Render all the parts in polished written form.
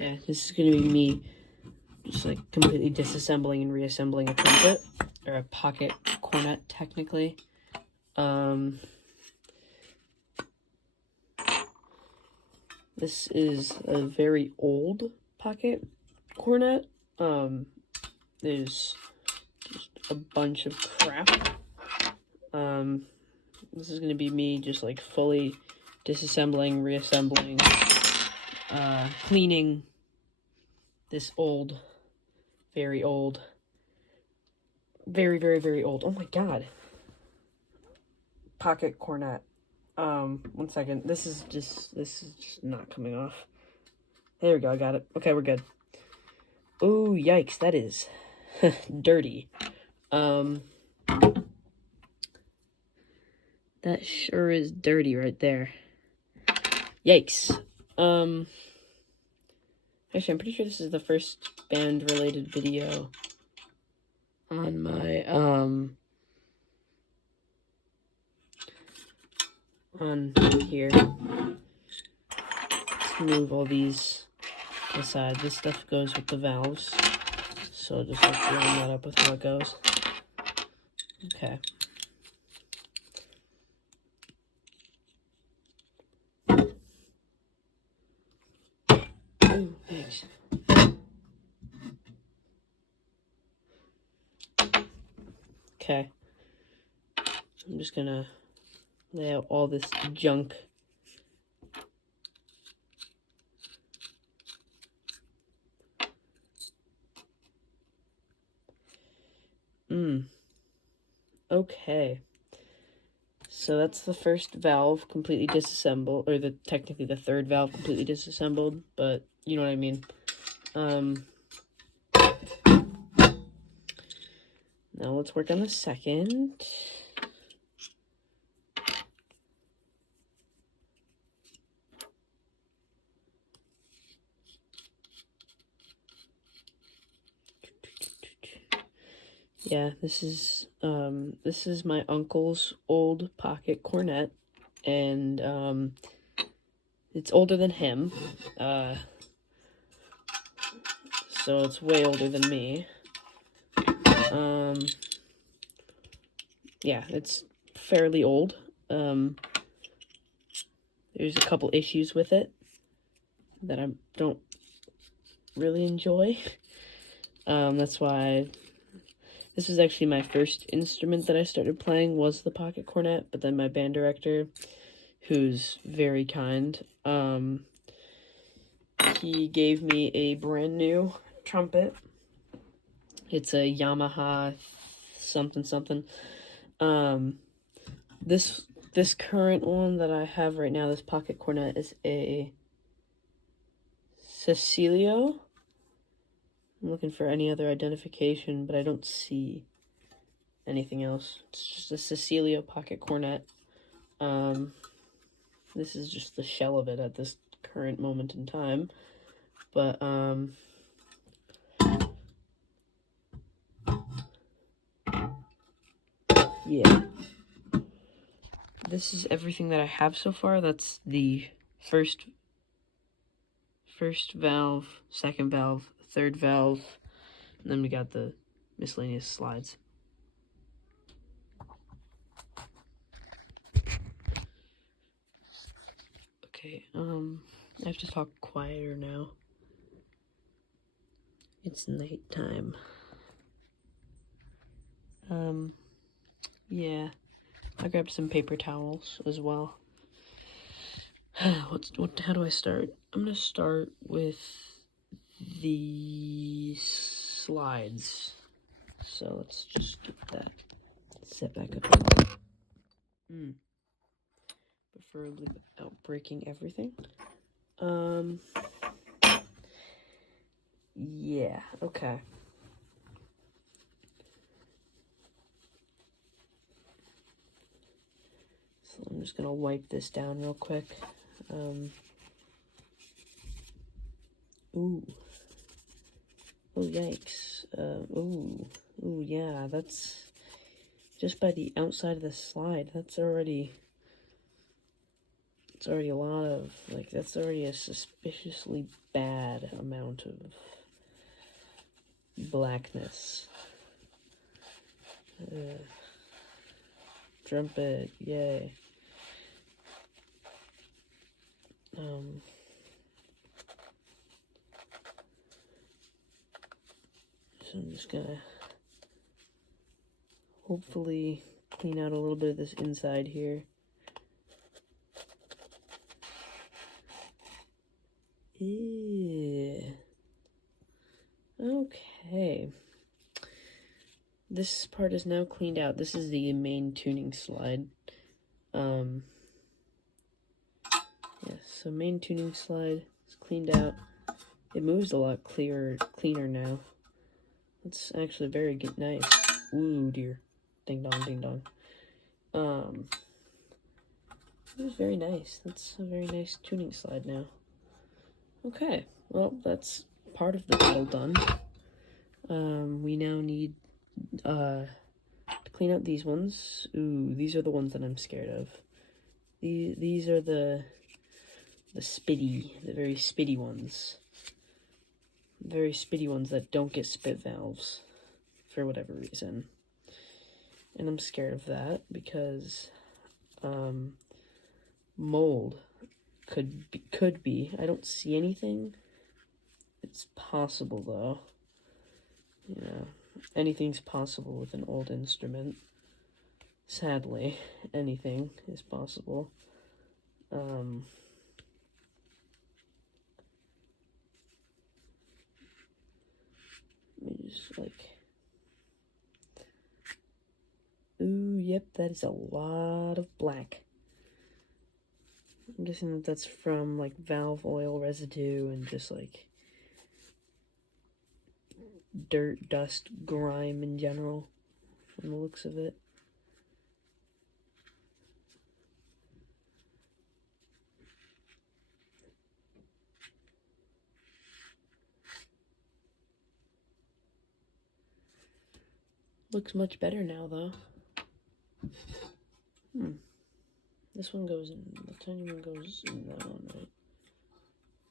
Okay, this is gonna be me just like completely disassembling and reassembling a trumpet, or a pocket cornet technically. This is a very old pocket cornet. There's just a bunch of crap. This is gonna be me just like fully disassembling, reassembling, cleaning this old, very old, very, very, very old, oh my god, pocket cornet. 1 second, this is just not coming off. There we go, I got it. Okay, we're good. Oh, yikes, that is dirty. That sure is dirty right there. Yikes. Actually, I'm pretty sure this is the first band-related video on my, on here. Let's move all these aside. This stuff goes with the valves, so just like line that up with how it goes. Okay. Ooh, thanks. Okay. I'm just gonna lay out all this junk. Okay. So that's the first valve completely disassembled, or technically the third valve completely disassembled, but you know what I mean. Now let's work on the second. Yeah, this is my uncle's old pocket cornet, and it's older than him, so it's way older than me. Yeah, it's fairly old. There's a couple issues with it that I don't really enjoy. That's why this was actually my first instrument that I started playing, was the pocket cornet, but then my band director, who's very kind, he gave me a brand new trumpet. It's a Yamaha something something. This current one that I have right now, this pocket cornet, is a Cecilio. I'm looking for any other identification, but I don't see anything else. It's just a Cecilio pocket cornet. This is just the shell of it at this current moment in time. But, yeah. This is everything that I have so far. That's the first valve, second valve, third valve, and then we got the miscellaneous slides. Okay, I have to talk quieter now. It's nighttime. Yeah, I grabbed some paper towels as well. How do I start? I'm gonna start with the slides. So let's just get that set back up. Preferably without breaking everything. Yeah, okay. So I'm just gonna wipe this down real quick. Ooh. Oh, yikes. Ooh, yeah, that's just by the outside of the slide. That's already It's already a lot of, like, that's already a suspiciously bad amount of blackness. Trumpet, yay. So I'm just gonna hopefully clean out a little bit of this inside here. Yeah. Okay. This part is now cleaned out. This is the main tuning slide. Yeah, so main tuning slide is cleaned out. It moves a lot cleaner now. It's actually very good, nice. Ooh, dear. Ding dong, ding dong. It was very nice. That's a very nice tuning slide now. Okay, well, that's part of the battle done. We now need to clean out these ones. Ooh, these are the ones that I'm scared of. These are the very spitty ones. Very spitty ones that don't get spit valves for whatever reason. And I'm scared of that because mold could be. I don't see anything. It's possible though. You know, anything's possible with an old instrument. Sadly, anything is possible. Let me just ooh, yep, that is a lot of black. I'm guessing that that's from like valve oil residue and just like dirt, dust, grime in general from the looks of it. Looks much better now though. This one goes in, the tiny one goes in that one, right?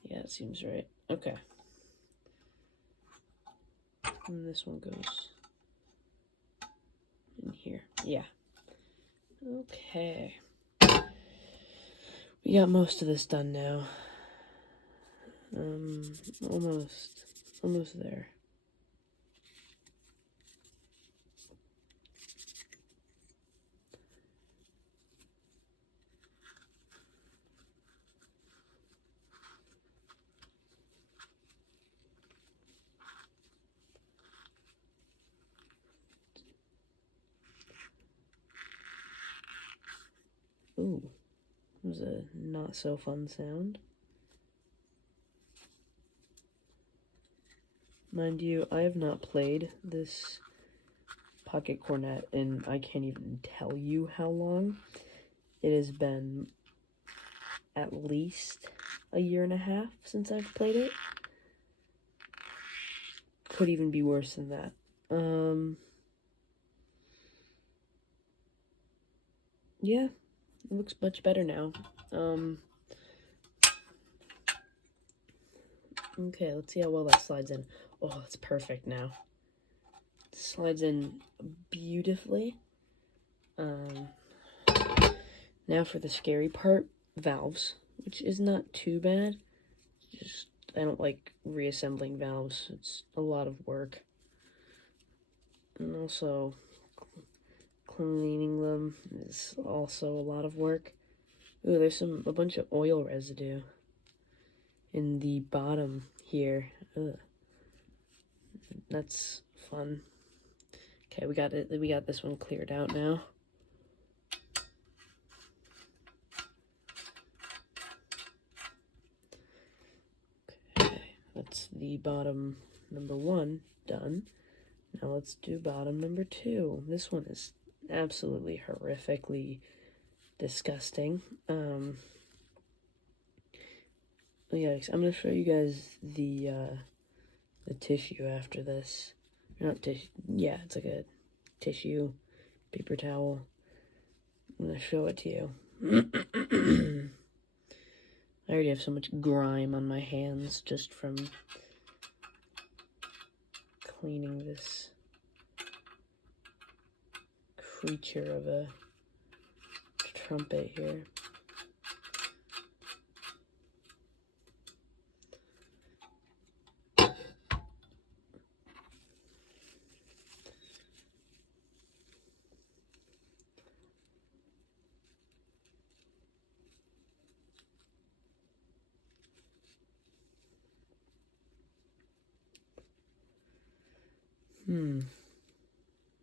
Yeah, it seems right. Okay. And this one goes in here. Yeah. Okay. We got most of this done now. Almost there. Ooh, that was a not so fun sound. Mind you, I have not played this pocket cornet and I can't even tell you how long. It has been at least a year and a half since I've played it. Could even be worse than that. Yeah, it looks much better now. Okay, let's see how well that slides in. Oh, it's perfect now. It slides in beautifully. Now for the scary part, valves, which is not too bad. Just, I don't like reassembling valves. It's a lot of work. And also, cleaning them is also a lot of work. Ooh, there's a bunch of oil residue in the bottom here. Ugh. That's fun. Okay, we got it. We got this one cleared out now. Okay, that's the bottom number 1 done. Now let's do bottom number 2. This one is absolutely horrifically disgusting. Yeah, I'm gonna show you guys the tissue after this. Not tissue. Yeah, it's like a tissue paper towel. I'm gonna show it to you. I already have so much grime on my hands just from cleaning this creature of a trumpet here.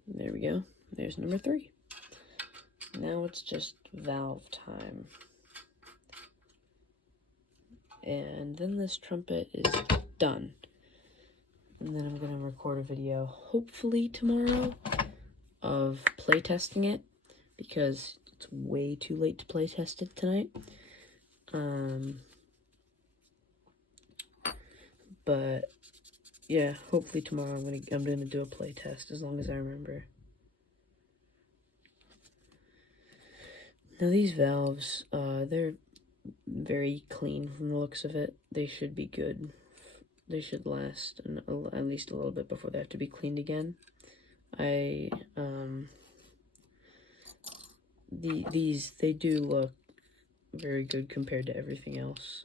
There we go. There's number 3. Now it's just valve time. And then this trumpet is done. And then I'm gonna record a video, hopefully tomorrow, of playtesting it, because it's way too late to playtest it tonight. But yeah, hopefully tomorrow I'm gonna do a playtest as long as I remember. Now these valves, they're very clean from the looks of it. They should be good. They should last at least a little bit before they have to be cleaned again. They do look very good compared to everything else.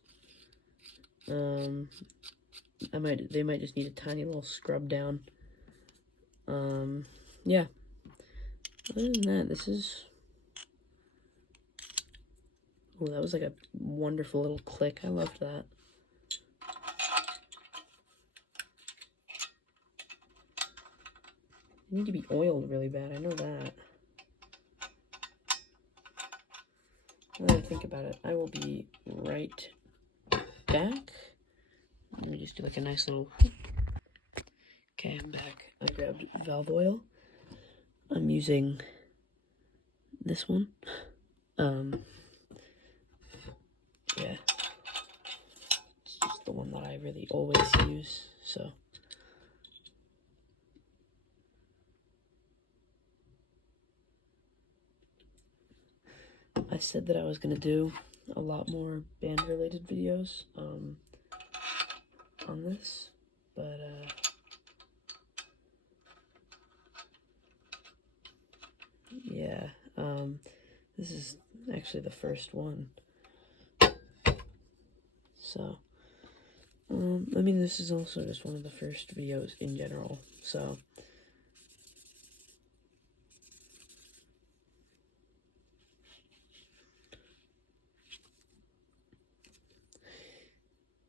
They might just need a tiny little scrub down. Yeah. Other than that, this is... Oh, that was like a wonderful little click. I loved that. They need to be oiled really bad. I know that. Now that I think about it, I will be right back. Let me just do like a nice little... Okay, I'm back. I grabbed valve oil. I'm using this one. Yeah. It's just the one that I really always use, so... I said that I was going to do a lot more band-related videos on this, but yeah, this is actually the first one. So, I mean, this is also just one of the first videos in general, so...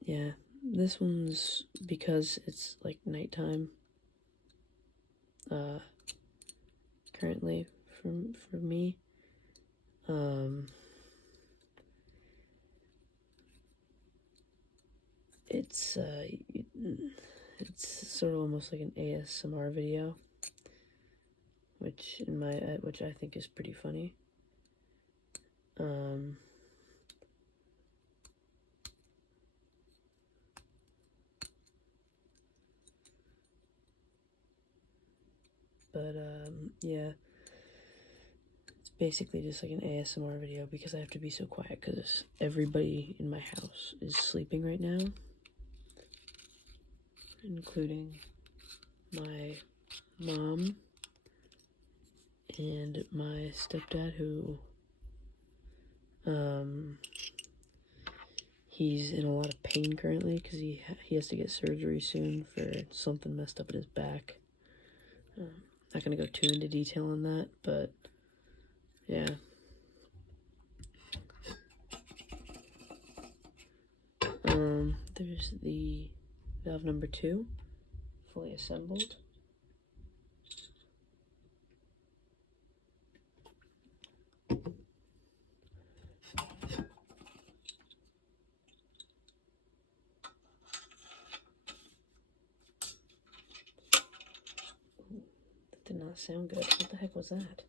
Yeah, this one's because it's like nighttime, currently for me. It's sort of almost like an ASMR video, which I think is pretty funny. But yeah, it's basically just like an ASMR video because I have to be so quiet because everybody in my house is sleeping right now, including my mom and my stepdad, who he's in a lot of pain currently because he has to get surgery soon for something messed up in his back. Not gonna go too into detail on that, but yeah. There's the valve number 2, fully assembled. That did not sound good. What the heck was that?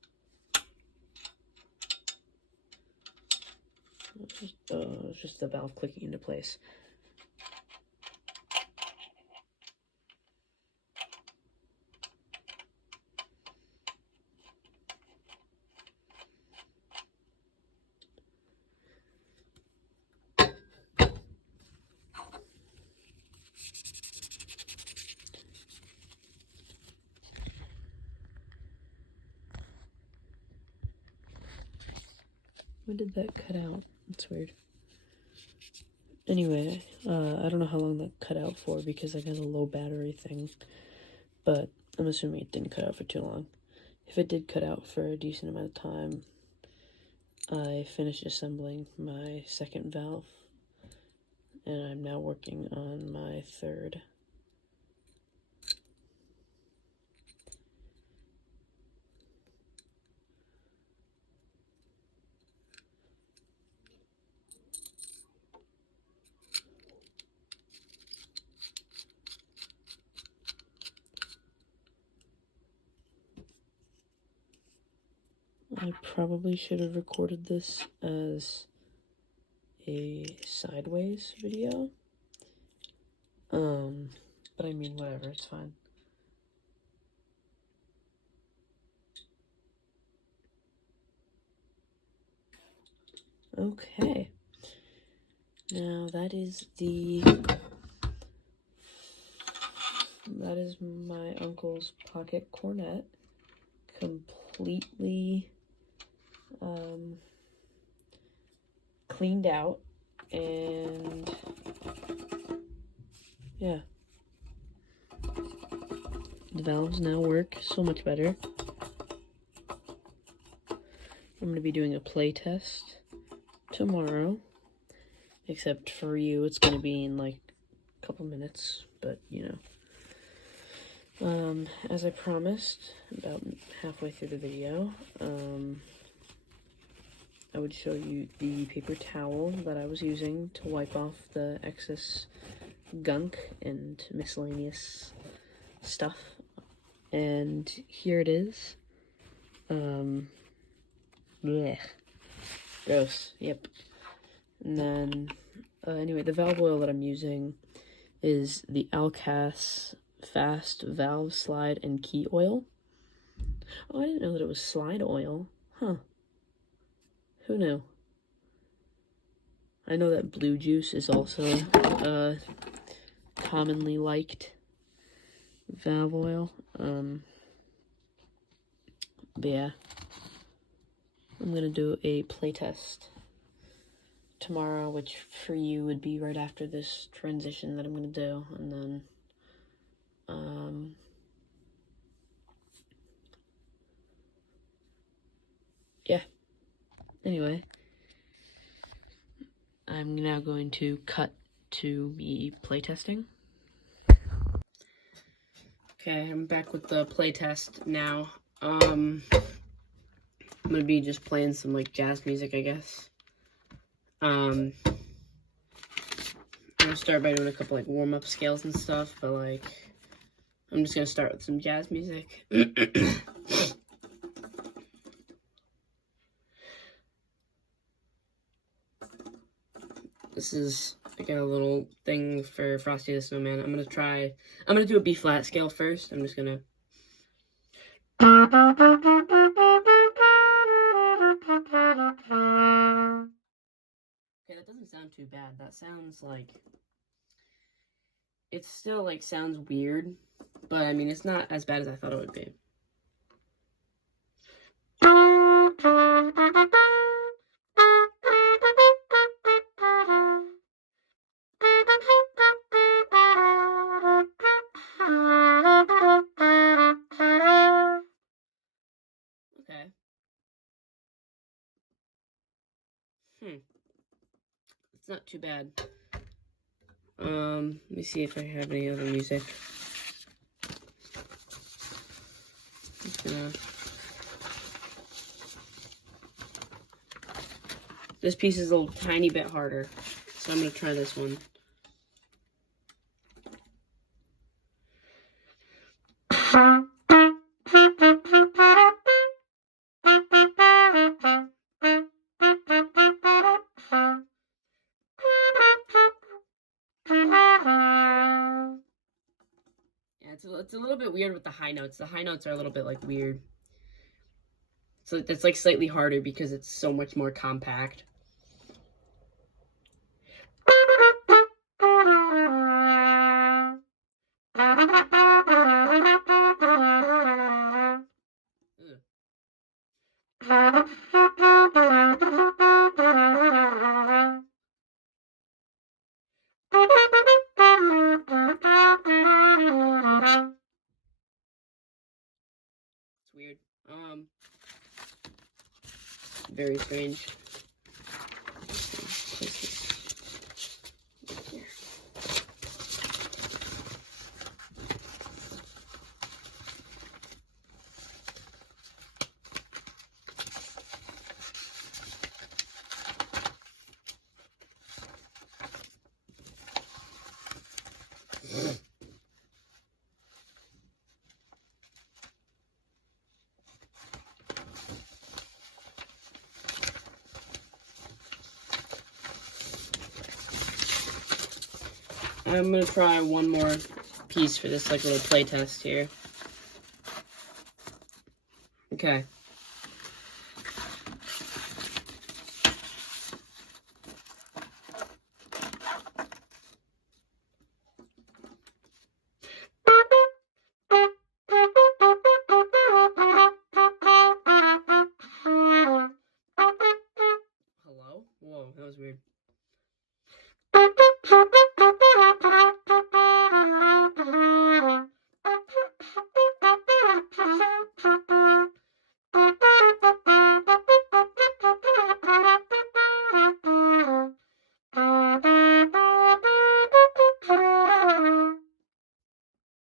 It was just the valve clicking into place. When did that cut out? That's weird. Anyway, I don't know how long that cut out for because I got a low battery thing, but I'm assuming it didn't cut out for too long. If it did cut out for a decent amount of time, I finished assembling my second valve, and I'm now working on my third. I probably should have recorded this as a sideways video. But I mean, whatever, it's fine. Okay. Now that is my uncle's pocket cornet, completely cleaned out, and yeah, the valves now work so much better. I'm going to be doing a play test tomorrow, except for you it's going to be in like a couple minutes, but you know. As I promised, about halfway through the video, I would show you the paper towel that I was using to wipe off the excess gunk and miscellaneous stuff. And here it is. Blech. Gross. Yep. And then, anyway, the valve oil that I'm using is the Alcas Fast Valve Slide and Key Oil. Oh, I didn't know that it was slide oil. Huh. Who knew? I know that blue juice is also commonly liked valve oil. But yeah, I'm gonna do a playtest tomorrow, which for you would be right after this transition that I'm gonna do, and then yeah. Anyway, I'm now going to cut to me playtesting. Okay, I'm back with the playtest now. I'm gonna be just playing some like jazz music, I guess. I'm gonna start by doing a couple like warm-up scales and stuff, but like I'm just gonna start with some jazz music. This is, I got a little thing for Frosty the Snowman. I'm gonna do a B flat scale first. I'm just gonna. Okay, that doesn't sound too bad. That sounds like, it still like sounds weird, but I mean, it's not as bad as I thought it would be. Okay. It's not too bad. Let me see if I have any other music. This piece is a little tiny bit harder, so I'm gonna try this one. It's a little bit weird with the high notes. The high notes are a little bit like weird. So it's like slightly harder because it's so much more compact. Very strange. I'm gonna try one more piece for this like little play test here. Okay. Hello? Whoa, that was weird.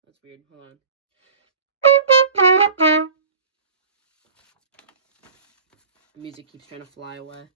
That's weird. Hold on. The music keeps trying to fly away.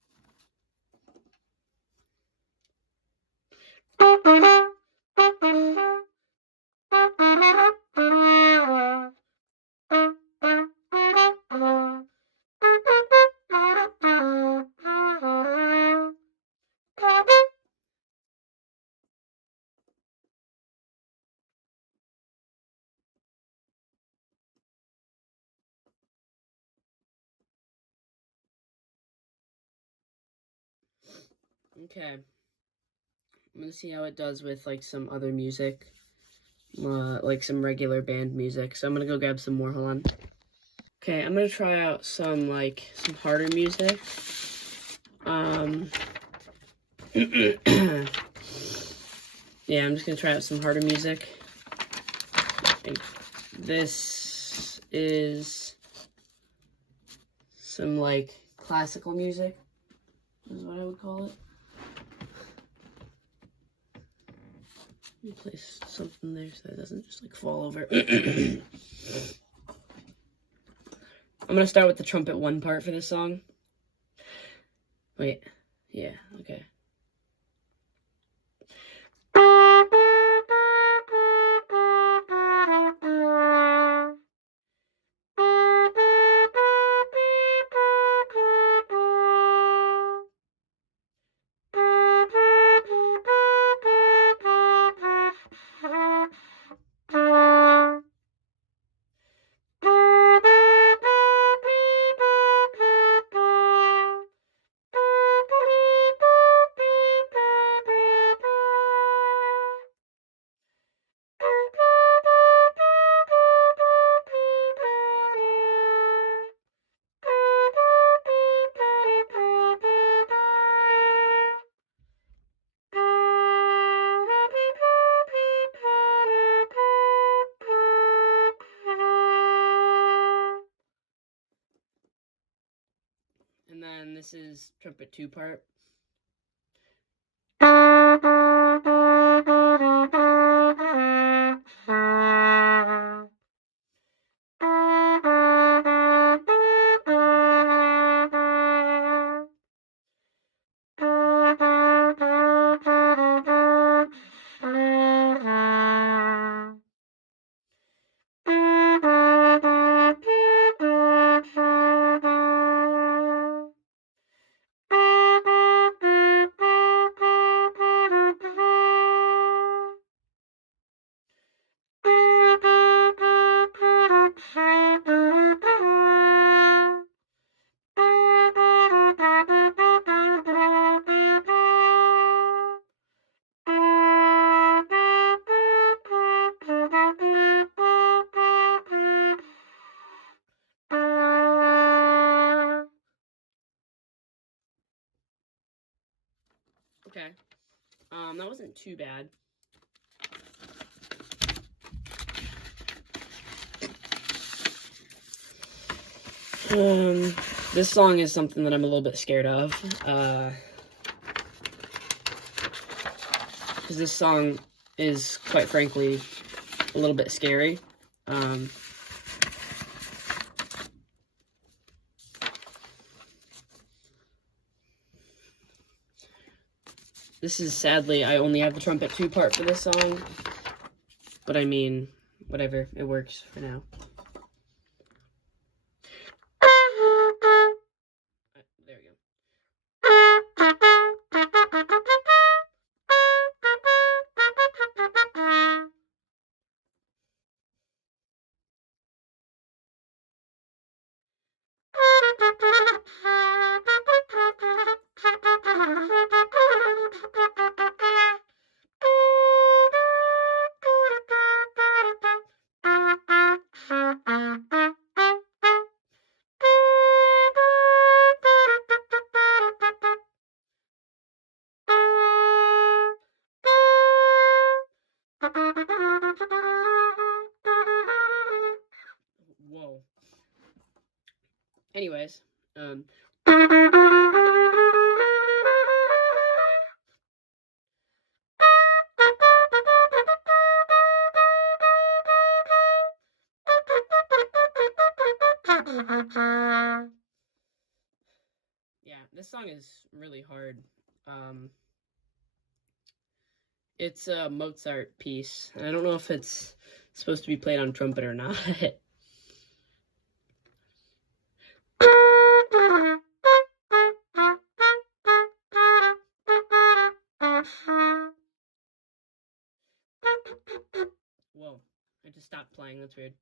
Okay. I'm gonna see how it does with like some other music. Like some regular band music. So I'm gonna go grab some more. Hold on. Okay, I'm gonna try out some harder music. Yeah, I'm just gonna try out some harder music. And this is some classical music, is what I would call it. Let me place something there so that it doesn't just fall over. I'm gonna start with the trumpet one part for this song. Wait, yeah, okay. And then this is trumpet two part. Okay. That wasn't too bad. This song is something that I'm a little bit scared of, because this song is, quite frankly, a little bit scary. This is, sadly, I only have the trumpet 2 part for this song, but I mean, whatever, it works for now. There we go. Whoa. Anyways, yeah, this song is really hard. It's a Mozart piece. I don't know if it's supposed to be played on trumpet or not. Whoa, I just stopped playing, that's weird.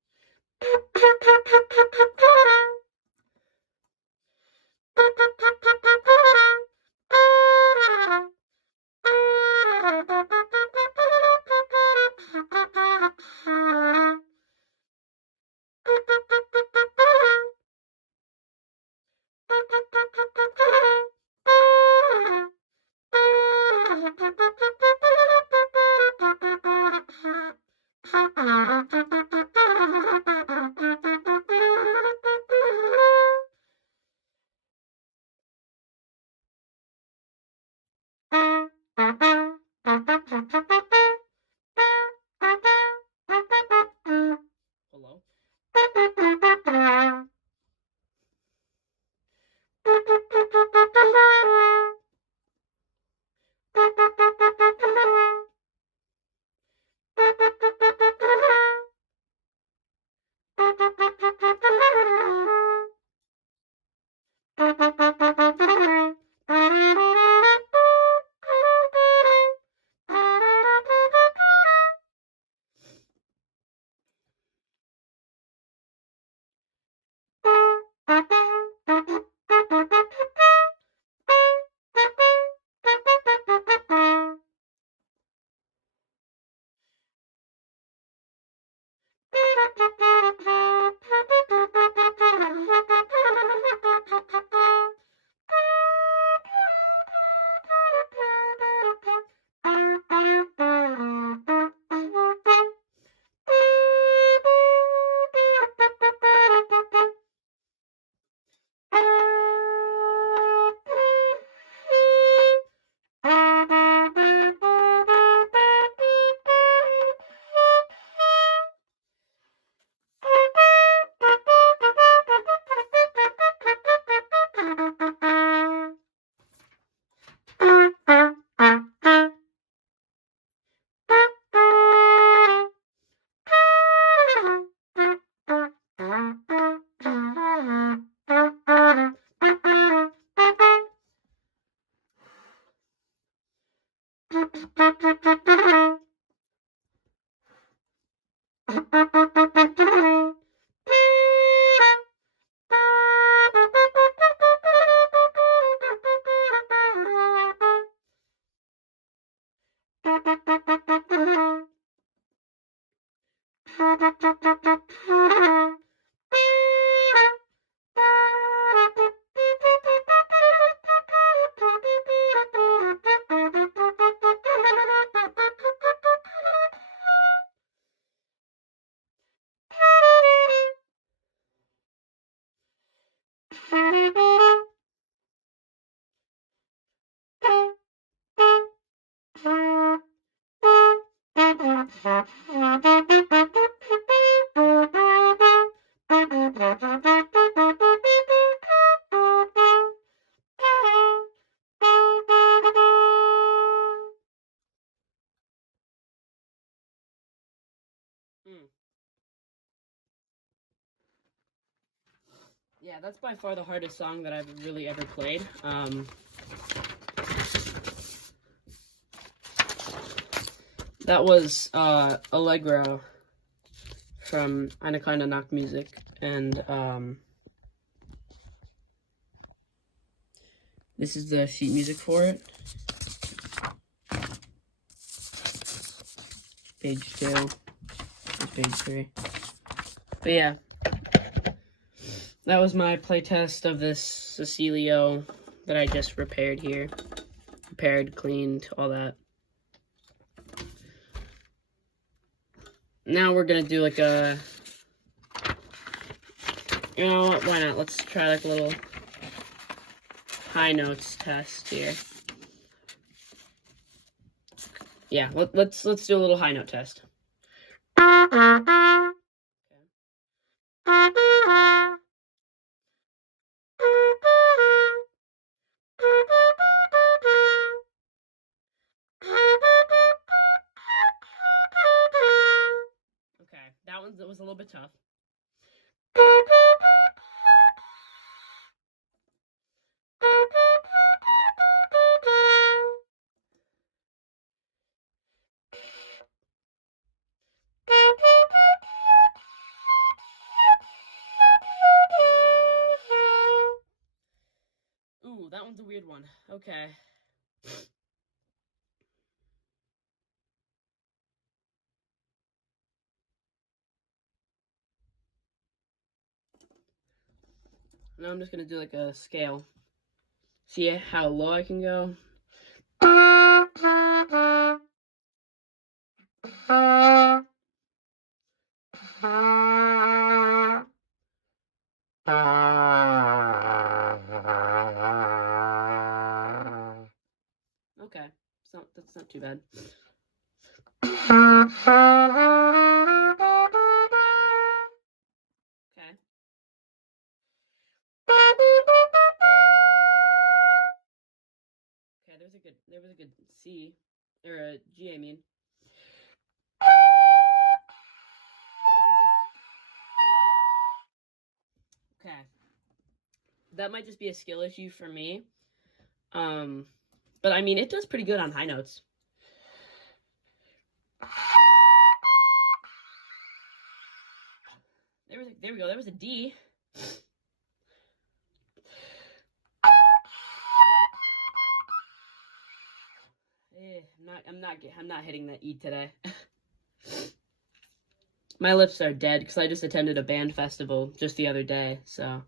Hello? Mm. Yeah, that's by far the hardest song that I've really ever played. That was Allegro from Eine kleine Nachtmusik, and this is the sheet music for it. Page 2, page 3. But yeah, that was my playtest of this Cecilio that I just repaired here. Repaired, cleaned, all that. Now we're gonna do like a, you know what, why not? Let's try like a little high notes test here. Yeah, let's do a little high note test. Okay, that was a little bit tough. Ooh, that one's a weird one. Okay. Now I'm just gonna do like a scale. See how low I can go? Okay, that's not too bad. Okay. Okay, there was a good C, or a G, I mean. Okay. That might just be a skill issue for me. But I mean, it does pretty good on high notes. There we go. There was a D. I'm not hitting that E today. My lips are dead because I just attended a band festival just the other day, so.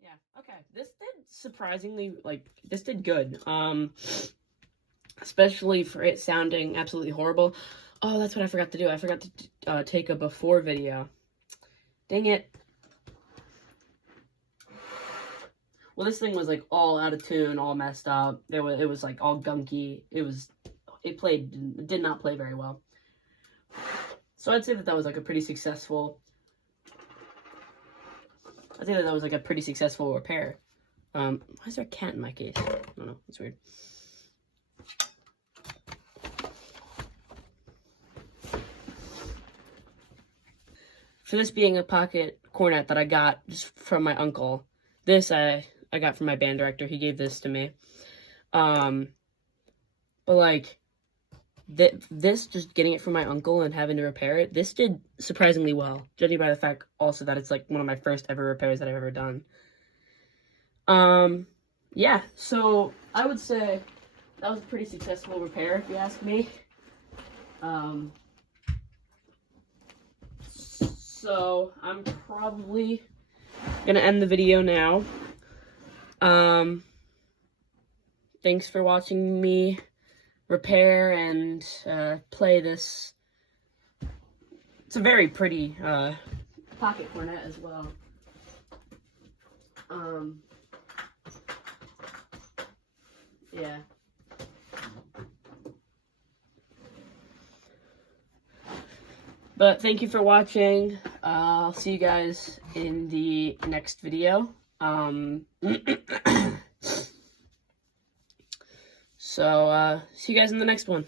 Yeah, okay. This did surprisingly, this did good. Especially for it sounding absolutely horrible. Oh, that's what I forgot to do. I forgot to take a before video. Dang it. Well, this thing was like all out of tune, all messed up. It was like all gunky. It did not play very well. So I'd say that was like a pretty successful. I'd say that was like a pretty successful repair. Why is there a cat in my case? I don't know. It's weird. For this being a pocket cornet that I got just from my uncle, this I got from my band director. He gave this to me. But like, this, just getting it from my uncle and having to repair it, this did surprisingly well, judging by the fact also that it's like one of my first ever repairs that I've ever done. Yeah, so I would say that was a pretty successful repair, if you ask me. So I'm probably gonna end the video now. Thanks for watching me repair and play this. It's a very pretty pocket cornet as well. Yeah. But thank you for watching. I'll see you guys in the next video. So, see you guys in the next one.